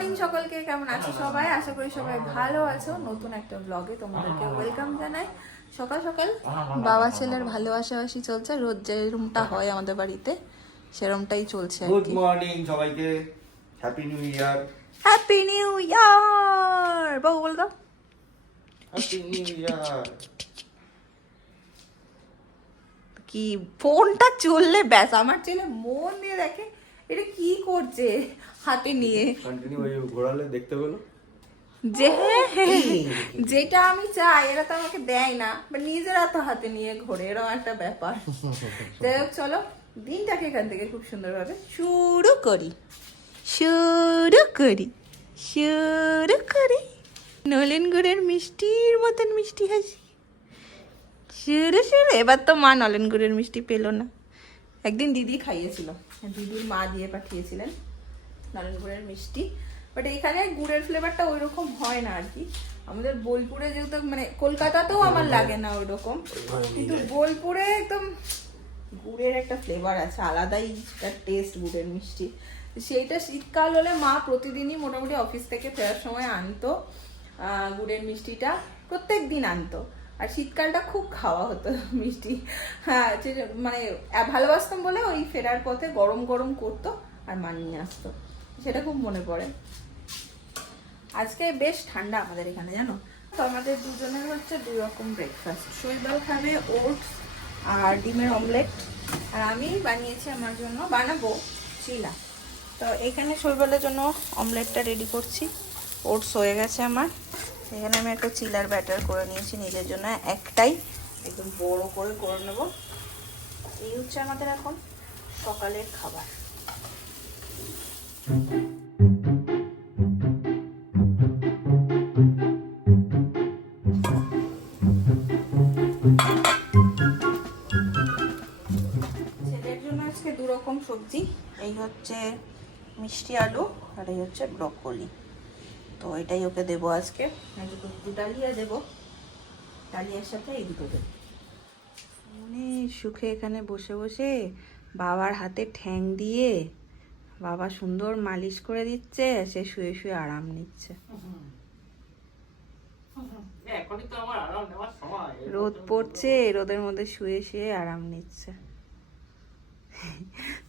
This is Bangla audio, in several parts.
মর্নিং সকলকে, কেমন আছো সবাই? আশা করি সবাই ভালো আছো। নতুন একটা ব্লগে তোমাদেরকে ওয়েলকাম জানাই। সকাল সকাল বাবা ছেলের ভালোবাসাবাসি চলছে, রোজ যেরকমটা হয় আমাদের বাড়িতে সেরকমটাই চলছে। গুড মর্নিং সবাইকে, happy new year. Happy new year বাবু বল দাও। Happy new year. কি ফোনটা চললে ব্যাস আমার ছেলে মন দিয়ে দেখে এটা কি করছে হাতে নিয়ে। কন্টিনিউ ওই ঘোরালে দেখতে পেলো যে যেটা আমি চাই এরা তো আমাকে দেয় না, বা নিজেরা তো হাতে নিয়ে ঘোরে, এরকম একটা ব্যাপার। যাই হোক, চলো দিনটাকে এখান থেকে খুব সুন্দরভাবে শুরু করি। নলেন গুড়ের মিষ্টির মতন মিষ্টি হাসি। শুরু। এবার তো মা নলেন গুড়ের মিষ্টি পেলো না, একদিন দিদি খাইয়েছিল, দিদির মা দিয়ে পাঠিয়েছিলেন নলেন গুড়ের মিষ্টি। বাট এখানে গুড়ের ফ্লেভারটা ওই রকম হয় না আর কি। আমাদের বোলপুরে যেহেতু, মানে কলকাতাতেও আমার লাগে না ওই রকম, কিন্তু বোলপুরে একদম গুড়ের একটা ফ্লেভার আছে, আলাদাই একটা টেস্ট গুড়ের মিষ্টি। সেইটা শীতকাল হলে মা প্রতিদিনই মোটামুটি অফিস থেকে ফেরার সময় আনতো গুড়ের মিষ্টিটা, প্রত্যেক দিন আনতো। আর শীতকালটা খুব খাওয়া হতো মিষ্টি। হ্যাঁ, মানে ভালোবাসতাম বলে ওই ফেরার পথে গরম গরম করতো আর মা নিয়ে আসতো, সেটা খুব মনে পড়ে। আজকে বেশ ঠান্ডা আমাদের এখানে, জানো তো। আমাদের দুজনের হচ্ছে দুই রকম ব্রেকফাস্ট। শৈবাল খাবে ওটস আর ডিমের অমলেট, আর আমি বানিয়েছি আমার জন্য, বানাবো চিলা। তো এখানে শৈবালের জন্য অমলেটটা রেডি করছি, ওটস হয়ে গেছে আমার। এখানে আমি একটা চিলার ব্যাটার করে নিয়েছি নিজের জন্য, একটাই একদম বড় করে নেব। এই হচ্ছে আমাদের এখন সকালের খাবার। ছেলের জন্য আজকে দু রকম সবজি, এই হচ্ছে মিষ্টি আলু আর এই হচ্ছে ব্রকলি। তো এটাই ওকে দেবো আজকে। দুটো ডালিয়া দেবো, ডালিয়ার সাথে এই দুটো দেবো। মনে সুখে এখানে বসে বসে বাবার হাতে ঠ্যাং দিয়ে বাবা সুন্দর মালিশ করে দিচ্ছে, সে শুয়ে শুয়ে আরাম নিচ্ছে। রোদ পড়ছে, রোদের মধ্যে শুয়ে শুয়ে আরাম নিচ্ছে।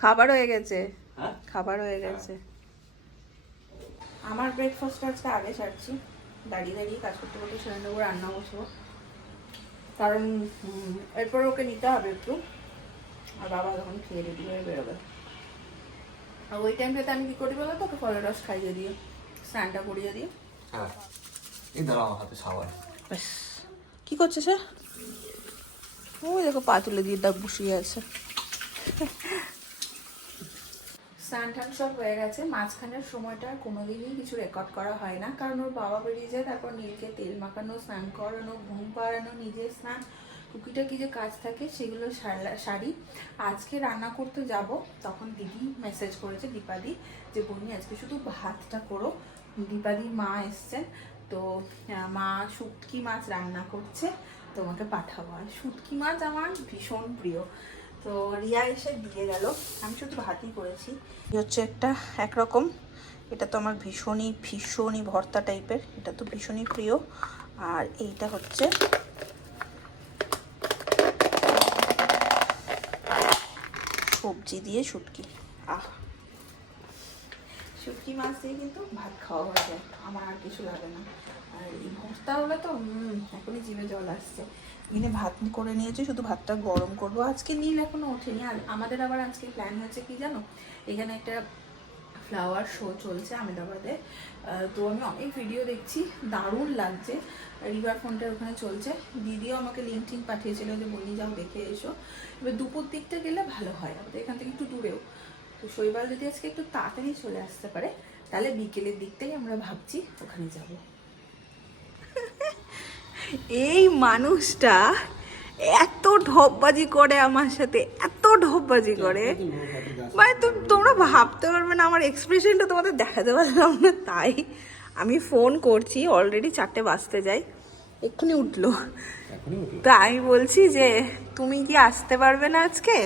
খাবার হয়ে গেছে, খাবার হয়ে গেছে। আমার ব্রেকফাস্ট আজকে আগে ছাড়ছি, দাঁড়িয়ে দাঁড়িয়ে কাজ করতে করতে সেরে নেবো, রান্না বসবো, কারণ এরপর ওকে নিতে হবে একটু, আর বাবা তখন খেয়ে রেডি হয়ে বেরোবে। আর ওই টাইমটাতে আমি কি করি বলো তো, ওকে ফলের রস খাইয়ে দিয়ে স্নানটা করিয়ে দিয়ে। হ্যাঁ, এই দাঁড়াও আমার হাতে সাবান। ব্যাস। কি করছে সে? ওই দেখো পা তুলে দিয়ে দাগ বসিয়ে আছে। স্নান টান সব হয়ে গেছে। মাঝখানের সময়টা কোনোদিনই কিছু রেকর্ড করা হয় না, কারণ ওর বাবা বেরিয়ে যায়, তারপর নীলকে তেল মাখানো, স্নান করানো, ঘুম পাড়ানো, নিজের স্নান, টুকিটাকি যে কাজ থাকে সেগুলো সারি। আজকে রান্না করতে যাব, তখন দিদি মেসেজ করেছে, দীপাদি, যে বনি আজকে শুধু ভাতটা করো। দীপাদির মা এসছেন, তো মা শুটকি মাছ রান্না করছে, তোমাকে পাঠাবো। আর শুটকি মাছ আমার ভীষণ প্রিয়। তো রিয়া এসে দিয়ে গেল, আমি শুধু ভাতই করেছি। হচ্ছে একটা একরকম, এটা তো আমার ভীষণই ভর্তা টাইপের, এটা তো ভীষণই প্রিয়। আর এইটা হচ্ছে সবজি দিয়ে শুটকি। শুটকি মাছ দিয়ে কিন্তু ভাত খাওয়া হয়ে যায়, আমার আর কিছু লাগে না। আর এই ভর্তা হলে তো এখনই জিভে জল আসছে। এখানে ভাত করে নিয়েছি, শুধু ভাতটা গরম করবো। আজকে নীল এখনো ওঠেনি। আর আমাদের আবার আজকে প্ল্যান হয়েছে কি জানো, এখানে একটা ফ্লাওয়ার শো চলছে আহমেদাবাদে। তো আমি অনেক ভিডিও দেখছি, দারুণ লাগছে। রিভার ফ্রন্টের ওখানে চলছে, দিদিও আমাকে লিঙ্ক টিঙ্ক পাঠিয়েছিল যে বলি যাও দেখে এসো। এবার দুপুর দিকটা গেলে ভালো হয়, আমাদের এখান থেকে একটু দূরেও। তো শৈবাল যদি আজকে একটু তাড়াতাড়ি চলে আসতে পারে, তাহলে বিকেলের দিকটাই আমরা ভাবছি ওখানে যাব। এই মানুষটা এত ঢপবাজি করে আমার সাথে, এত ঢপবাজি করে, মানে তোমরা ভাবতে পারবে না, আমার এক্সপ্রেশনটা তোমাদের দেখাতে পারলাম না। তাই আমি ফোন করছি, অলরেডি 4টে বাজতে যাই, এক্ষুনি উঠলো। তা আমি বলছি যে তুমি কি আসতে পারবে না আজকে,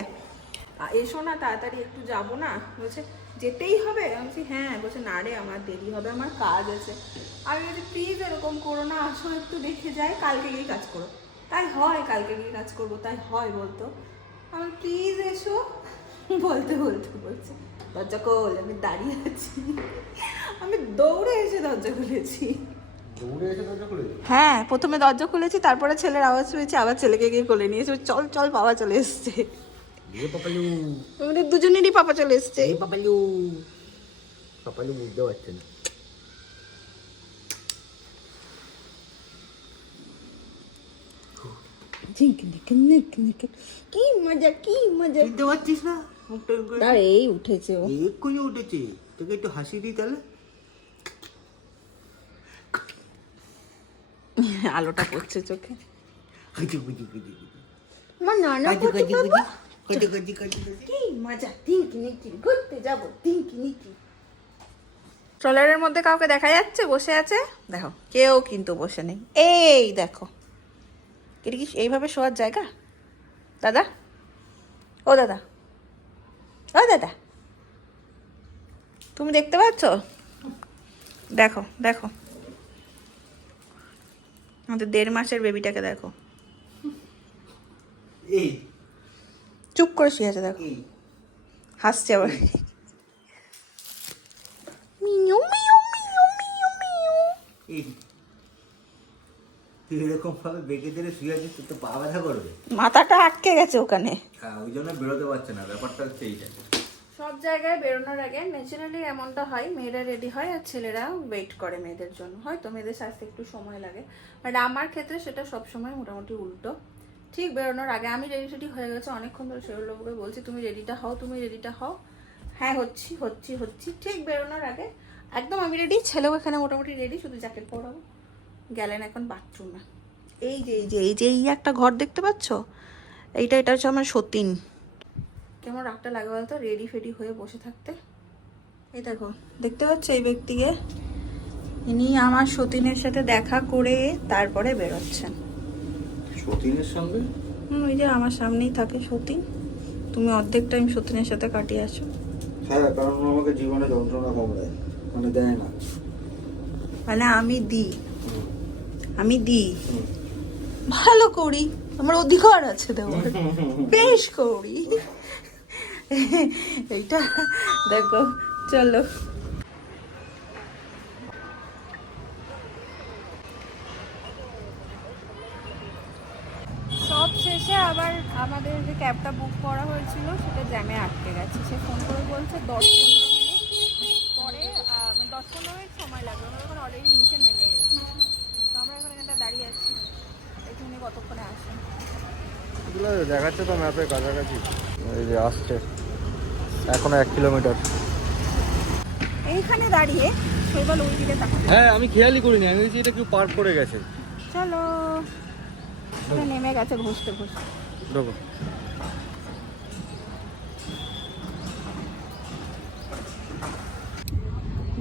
এসো না তাড়াতাড়ি, একটু যাবো না। বলছে যেতেই হবে? আমি বলছি হ্যাঁ। বলছে না রে আমার দেরি হবে, আমার কাজ আছে। আমি বলছি প্লিজ এরকম করো না, আসো একটু দেখে যাই, কালকে গিয়ে কাজ করো। তাই হয়, কালকে গিয়ে কাজ করবো, তাই হয় বলতো। আমি প্লিজ এসো বলতে বলতে বলছে দরজা খোল। আমি দাঁড়িয়ে আছি, আমি দৌড়ে এসে দরজা খুলেছি। দৌড়ে এসে দরজা খুলে হ্যাঁ, প্রথমে দরজা খুলেছি, তারপরে ছেলের আওয়াজ পেয়েছি, আবার ছেলেকে গিয়ে কোলে নিয়েছে। চল চল, বাবা চলে এসছে। এ পাপালু, আমাদের দুজনেরই পাপা চলে এসছে। এ পাপালু, পাপালু বুঝতে পারছে না। কি মজা, কি মজা। চিনতে পারছিস না মুখটা এরকম করে? আরে এই উঠেছে ও। এক্ষুনি উঠেছে, তোকে একটু হাসি দিই তাহলে। আলোটা পড়ছে চোখে। কাজু কাজু কাজু কাজু আমার নানা কাজু কত কাজু বাবা। কাজু কাজু কাজু কাজু। কি মজা, তিনকি নিকি ঘুরতে যাবো, তিনকি নিকি। ট্রলারের মধ্যে কাউকে দেখা যাচ্ছে বসে আছে? দেখো, কেউ কিন্তু বসে নেই। এই দেখো, এটা কি এইভাবে শোয়ার জায়গা? দাদা, ও দাদা, ও দাদা, তুমি দেখতে পাচ্ছ? দেখো দেখো, আমাদের 1.5 মাসের বেবিটাকে দেখো, এই চুপ করে শুয়ে আছে। দেখো, এই হাসছে আবার। Mu mu mu mu mu. এই তুই এরকম ভাবে বেঁকে দিলে শুয়ে আছিস, তোর তো পা ব্যথা করবে। মাথাটা আটকে গেছে ওখানে। হ্যাঁ, ওই জন্য বেরোতে পারছে না, ব্যাপারটা হচ্ছে এইটা। সব জায়গায় বেরোনোর আগে ন্যাচারালি এমনটা হয়, মেয়েরা রেডি হয় আর ছেলেরা ওয়েট করে মেয়েদের জন্য। হয়তো মেয়েদের সাজতে একটু সময় লাগে, বাট আমার ক্ষেত্রে সেটা সবসময় মোটামুটি উল্টো। ঠিক বেরোনোর আগে আমি রেডি হয়ে গেছে অনেকক্ষণ ধরে, শৈলবাবুকে বলছি তুমি রেডিটা হও, তুমি রেডিটা হও। হ্যাঁ হচ্ছি হচ্ছি হচ্ছি। ঠিক বেরোনোর আগে একদম আমি রেডি, ছেলেও এখানে মোটামুটি রেডি, শুধু জ্যাকেট পরাবো। গেলেন এখন বাথরুমে। এই যে এই যে এই যে এই একটা ঘর দেখতে পাচ্ছ, এটা হচ্ছে আমার সতীন। কেমন রাগটা লাগে বলতো রেডি ফেডি হয়ে বসে থাকতে। এই দেখো, দেখতে পাচ্ছ এই ব্যক্তিকে? ইনি আমার সতীনের সাথে দেখা করে তারপরে বেরোচ্ছেন। সতীনের সঙ্গে? ওই যে আমার সামনেই থাকে সতীন। তুমি অর্ধেক টাইম সতীনের সাথে কাটিয়ে আসো। হ্যাঁ, কারণ ও আমাকে জীবনে যন্ত্রণা কম দেয়, মানে দেয় না। মানে আমি দিই ভালো করি, আমার অধিকার আছে দেওয়ার, বেশ করি। এইটা দেখো, চলো। সব শেষে আবার আমাদের যে ক্যাবটা বুক করা হয়েছিল সেটা জ্যামে আটকে গেছে। সে ফোন করে বলছে 10-15 মিনিট পরে, 10-15 মিনিট সময় লাগবে। আমরা এখন অলরেডি নিচে নেমে গেছি, তো আমরা এখন এখানটা দাঁড়িয়ে আছি, দেখি উনি কতক্ষণে আসেন। দেখাচ্ছে তো ম্যাপে কাছাকাছি, এই যে আসছে এখনো 1 কিলোমিটার। এইখানে দাঁড়িয়ে শৈবাল ওই দিকে তাকাচ্ছে। হ্যাঁ, আমি খেয়ালই করিনি, আমি বলছি এটা কেউ পার্ক করে গেছে। চলো, নেমে গেছে ঘষতে ঘষতে। দেখো,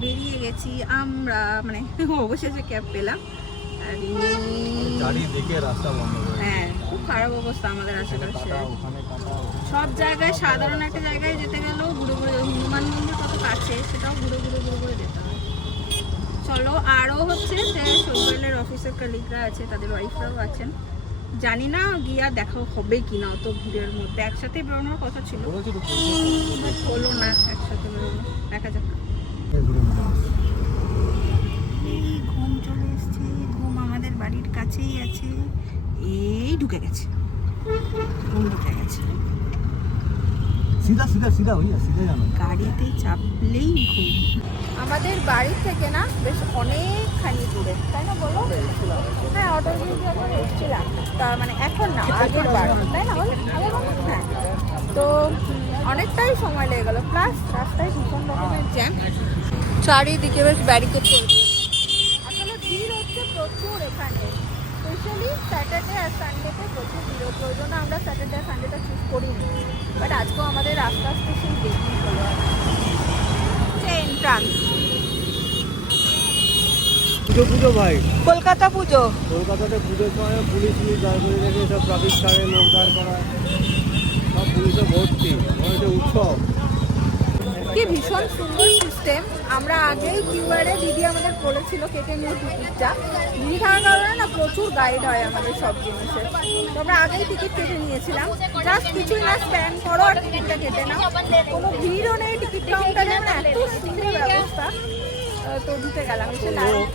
বেরিয়ে গেছি আমরা, মানে অবশেষে ক্যাব পেলাম। আর চারিদিকে রাস্তা বন্ধ হয়ে গেছে। হ্যাঁ, খুব খারাপ অবস্থা আমাদের আশেপাশে। ওখানে কাটা। সব জায়গায়, সাধারণ একটা জায়গায় যেতে গেলেও ঘুরে ঘুরে, হনুমান মন্দির কত কাছে সেটাও ঘুরে ঘুরে যেতে হয়। চলো, আরও হচ্ছে যে শৈবালের অফিসের কলিগরা আছে, তাদের ওয়াইফরাও আছেন। জানি না গিয়া দেখা হবে কিনা অত ভিড়ের মধ্যে। একসাথে বেরোনোর কথা ছিল, হলো না একসাথে বেরোনো, দেখা যাক। এই ঘুম চলে এসছে, ঘুম আমাদের বাড়ির কাছেই আছে। এই ঢুকে গেছে, ঘুম ঢুকে গেছে। সিধা সিধা সিধা হইয়া সিধা জানো, গাড়িতে চাপলেই ঘুম। আমাদের বাড়ি থেকে না বেশ অনেকখানি দূরে, তাই না বলো? হ্যাঁ, অটো দিয়ে যখন এসেছিলাম, তা মানে এখন না, আগের বার, তাই না বলো? হ্যাঁ, তো অনেকটাই সময় লেগে গেল, প্লাস রাস্তায় ভীষণ রকমের জ্যাম, চারিদিকে বেশ ব্যারিকেড করে দিয়েছে। আসলে ভিড় হচ্ছে প্রচুর এখানে, স্পেশালি স্যাটারডে আর সানডেতে প্রচুর ভিড় হচ্ছে। ওই জন্য আমরা স্যাটারডে আর সানডেটা চুজ করিনি, বাট আজকেও আমাদের আস্তে আস্তে সেই দেখি হলো এন্ট্রান্স। পুজো ভাই, কলকাতা পুজো। কলকাতাতে পুজোর সময় পুলিশ দাঁড় করে রেখে সব ট্রাফিক ছাড়ে, লোক দাঁড় করায়, সব পুলিশে ভর্তি, মনে হচ্ছে উৎসব। কি ভীষণ সুন্দর সিস্টেম। আমরা আগেই কিউআরে দিদি আমাদের বলেছিল কেটে নিয়ে টিকিটটা। দিদি থাকার কারণে না প্রচুর গাইড হয় আমাদের সব জিনিসের। তো আমরা আগেই টিকিট কেটে নিয়েছিলাম, জাস্ট কিছুই না স্ক্যান করো আর টিকিটটা কেটে নাও। কোনো ভিড়ও নেই টিকিট কাউন্টারে, না এত সুন্দর ব্যবস্থা। তো দিতে গেলাম এসে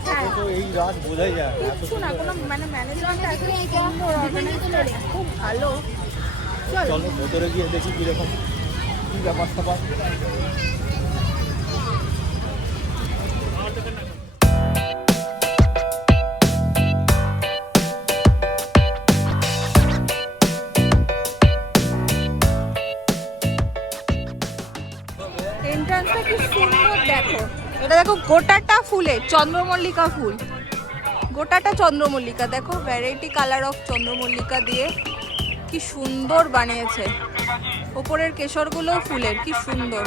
হ্যাঁ এই রাত বোঝাই যায় কিচ্ছু না, কোনো মানে ম্যানেজমেন্ট এত সুন্দর অর্গানাইজ করে, খুব ভালো। চলো ভেতরে গিয়ে দেখি কিরকম কি ব্যাপার স্যাপার। এন্ট্রান্সটা কি সুন্দর দেখো। এটা দেখো গোটাটা ফুলে চন্দ্রমল্লিকা ফুল, গোটাটা চন্দ্রমল্লিকা। দেখো ভ্যারাইটি কালার অফ চন্দ্রমল্লিকা দিয়ে কি সুন্দর বানিয়েছে। ওপরের কেশরগুলো ফুলের, কি সুন্দর।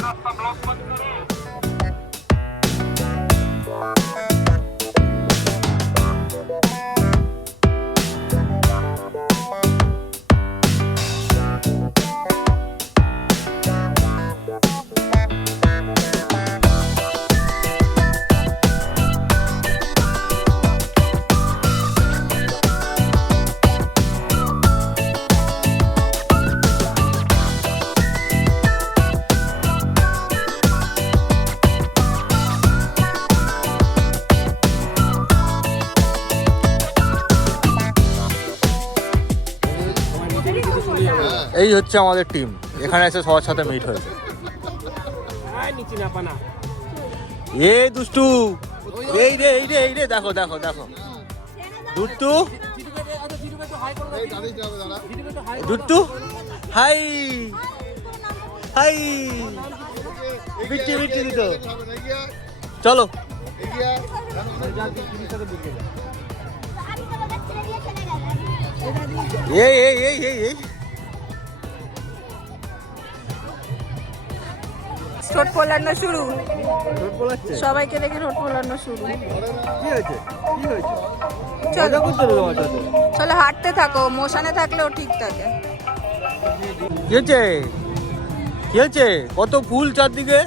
এই হচ্ছে আমাদের টিম, এখানে এসে সবার সাথে মিট হয়েছে। এ দুষ্টু, এই রে এই রে এই রে, দেখো দেখো দেখো দুষ্টু, দুষ্টু হাই হাই, বিচ্ছি বিচ্ছি দিত। চলো এই এই এই এই এই ঠোঁট পোলানো শুরু, সবাইকে দেখে ঠোঁট পোলানো শুরু। কি হয়েছে কি হয়েছে? চলো তোমার সাথে চলো হাঁটতে থাকো, মোশনে থাকলেও ঠিক থাকে। কি হচ্ছে কি হচ্ছে? কত ফুল চারদিকে।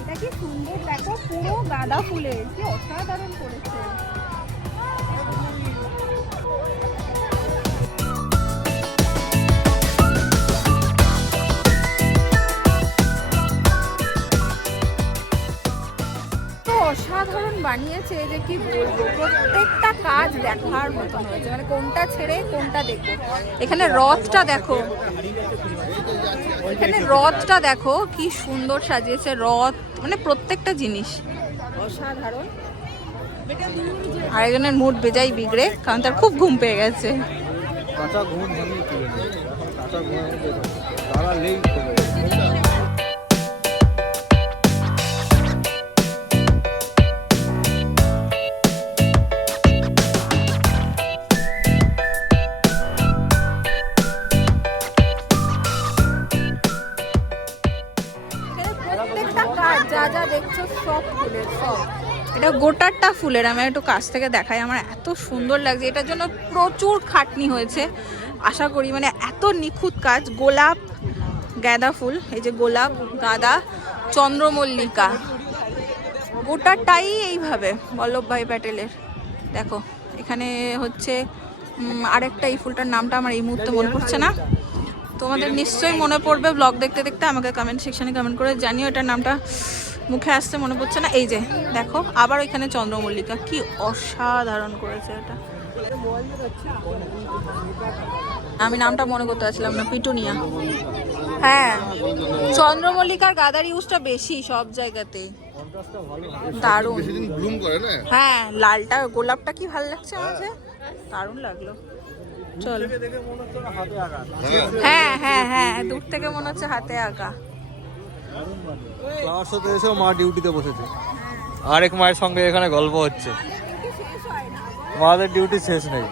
এটা কি সুন্দর দেখো, পুরো গাঁদা ফুলের, কি অসাধারণ করেছে। অসাধারণ বানিয়েছে যে কি বলবো, প্রত্যেকটা কাজ দেখার মতন হয়েছে, মানে কোনটা ছেড়ে কোনটা দেখবো। এখানে রথটা দেখো, এখানে রথটা দেখো কি সুন্দর সাজিয়েছে রথ, মানে প্রত্যেকটা জিনিস অসাধারণ। আরেকজনের মুড বেজাই বিগড়ে, কারণ তার খুব ঘুম পেয়ে গেছে। কাঁচা ঘুম ভাঙিয়ে তুলে নিই। এখন কাঁচা ঘুম তারা লেই প্রত্যেকটা কাজ যা যা দেখছো সব ফুলের, সব। এটা গোটারটা ফুলের, আমি একটু কাছ থেকে দেখাই, আমার এত সুন্দর লাগছে। এটার জন্য প্রচুর খাটনি হয়েছে আশা করি, মানে এত নিখুঁত কাজ। গোলাপ, গাঁদা ফুল, এই যে গোলাপ, গাঁদা, চন্দ্রমল্লিকা, গোটাটাই এইভাবে বল্লভভাই প্যাটেলের। দেখো এখানে হচ্ছে আরেকটা, এই ফুলটার নামটা আমার এই মুহূর্তে মনে পড়ছে না, তোমাদের নিশ্চয়ই মনে পড়বে ব্লগ দেখতে দেখতে, আমাকে কমেন্ট সেকশনে কমেন্ট করে জানিও। এটার নামটা মুখে আসতে মনে পড়ছে না। এই যে দেখো আবার ওইখানে চন্দ্রমল্লিকা, কি অসাধারণ করেছে এটা। আমি নামটা মনে করতে পারছিলাম না, পিটুনিয়া। হ্যাঁ চন্দ্রমল্লিকার গাদার ইউজটা বেশি সব জায়গাতে, দারুণ। হ্যাঁ লালটা গোলাপটা কি ভালো লাগছে আমাকে, দারুণ লাগলো। চলো হ্যাঁ হ্যাঁ হ্যাঁ, দূর থেকে মনে হচ্ছে হাতে আঁকা। আমার সাথে এসেও মা ডিউটিতে বসেছে, আরেক মায়ের সঙ্গে এখানে গল্প হচ্ছে। মাদের ডিউটি শেষ নেই।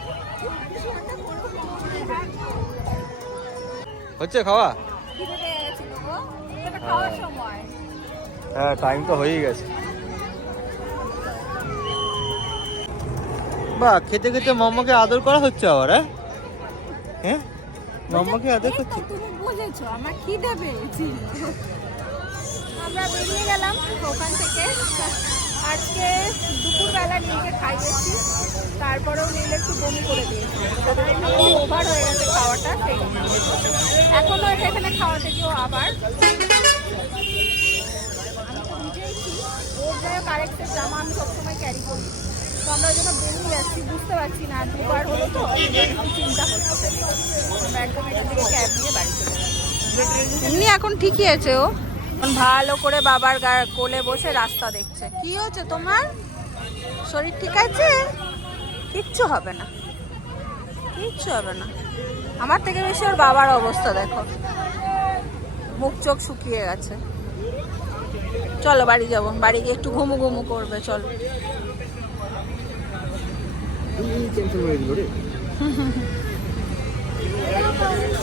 হচ্ছে খাওয়া? হ্যাঁ টাইম তো হয়েই গেছে। বাহ, খেতে খেতে মাম্মাকে আদর করা হচ্ছে আবার। হ্যাঁ মাম্মাকে আদর করছে। তুমি বুঝেছো আমার খিদে পেয়েছি। আমরা বেরিয়ে গেলাম ওখান থেকে। আজকে দুপুরবেলা নীলকে খাইয়েছি, তারপরেও নীল একটু বমি করে দিয়েছি। ওভার হয়ে গেছে খাওয়াটা, সেই জন্য এখনও এটা এখানে খাওয়াতে গিয়েও আবার আমি তো বুঝেইছি ওর যাই হোক আরেকটা জামা আমি সবসময় ক্যারি করি, তো আমরা ওই জন্য বেরিয়ে যাচ্ছি। বুঝতে পারছি না, দুবার হলো তো একটু চিন্তা হচ্ছে। আমরা একদম এখান থেকে ক্যাব নিয়ে বাড়ি চলে যাবো। এমনি এখন ঠিকই আছে ও, এখন ভালো করে বাবার কোলে বসে রাস্তা দেখছে। কি হচ্ছে তোমার? শরীর ঠিক আছে? কিচ্ছু হবে না, কিচ্ছু হবে না। আমার থেকে বেশি ওর বাবার অবস্থা দেখো, মুখ চোখ শুকিয়ে গেছে। চলো বাড়ি যাবো, বাড়ি গিয়ে একটু ঘুমু ঘুমু করবে। চলো।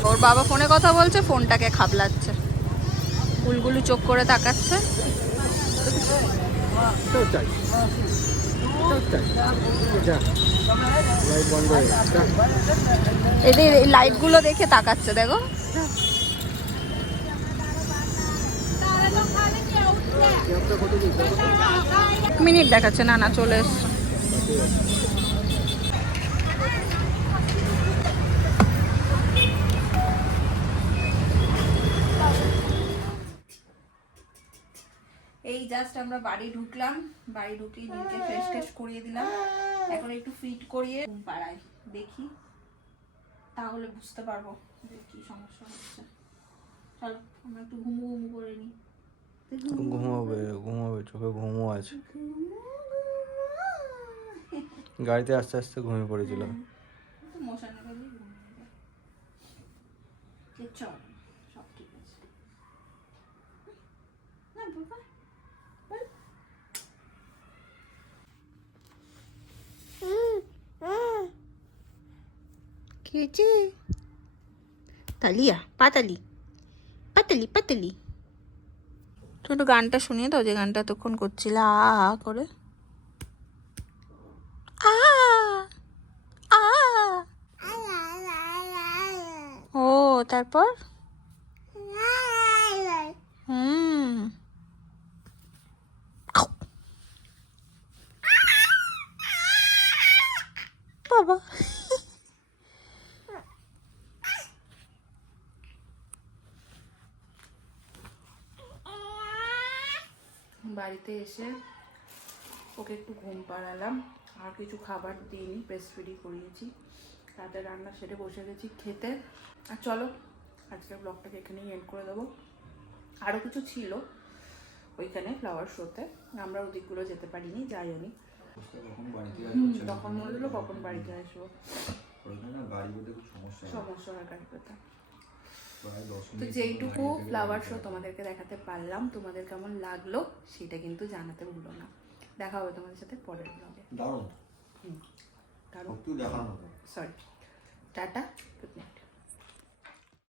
ওর বাবা ফোনে কথা বলছে, ফোনটাকে খাবলাচ্ছে, গুলগুলু চোখ করে তাকাচ্ছে। এদের এই লাইটগুলো দেখে তাকাচ্ছে, দেখো। মিনিট দেখাচ্ছে, না না চলে এসছে। এই জাস্ট আমরা বাড়ি ঢুকলাম, বাড়ি ঢুকে নীলকে ফ্রেশ ট্রেশ করিয়ে দিলাম। এখন একটু ফিট করিয়ে ঘুম পাড়াই, দেখি তাহলে বুঝতে পারবো যে কি সমস্যা হচ্ছে। চলো আমরা একটু ঘুমু ঘুমু করে নিই। ঘুমাবে ঘুমাবে, চোখে ঘুমও আছে। গাড়িতে আস্তে আস্তে ঘুমিয়ে পড়েছিল। মশানের কাছেই ঘুমিয়ে যায়। চল সব ঠিক আছে না বাবা। খেয়েছে তালিয়া, পাতালি পাতালি পাতালি। তুমি একটু গানটা শুনিয়ে দাও, যে গানটা তখন করছিলে আ আ করে। আ আ ও তারপর হুম বাবা। বাড়িতে এসে ওকে একটু ঘুম পাড়ালাম, আর কিছু খাবার দিইনি, ব্রেস্ট ফিডিং করিয়েছি। রাতে রান্না সেরে বসে গেছি খেতে। আর চলো আজকের ব্লগটাকে এখানেই এন্ড করে দেবো। আরও কিছু ছিল ওইখানে ফ্লাওয়ার শোতে, আমরা ওদিকগুলো যেতে পারিনি, যাই আমি। তখন মনে হলো কখন বাড়িতে আসবো, সমস্যা হয় গাড়িতে। তো যেইটুকু ফ্লাওয়ার শো তোমাদেরকে দেখাতে পারলাম, তোমাদের কেমন লাগলো সেটা কিন্তু জানাতে ভুলো না। দেখা হবে তোমাদের সাথে পরের ব্লগে। দারুণ, সরি, টাটা, গুড নাইট।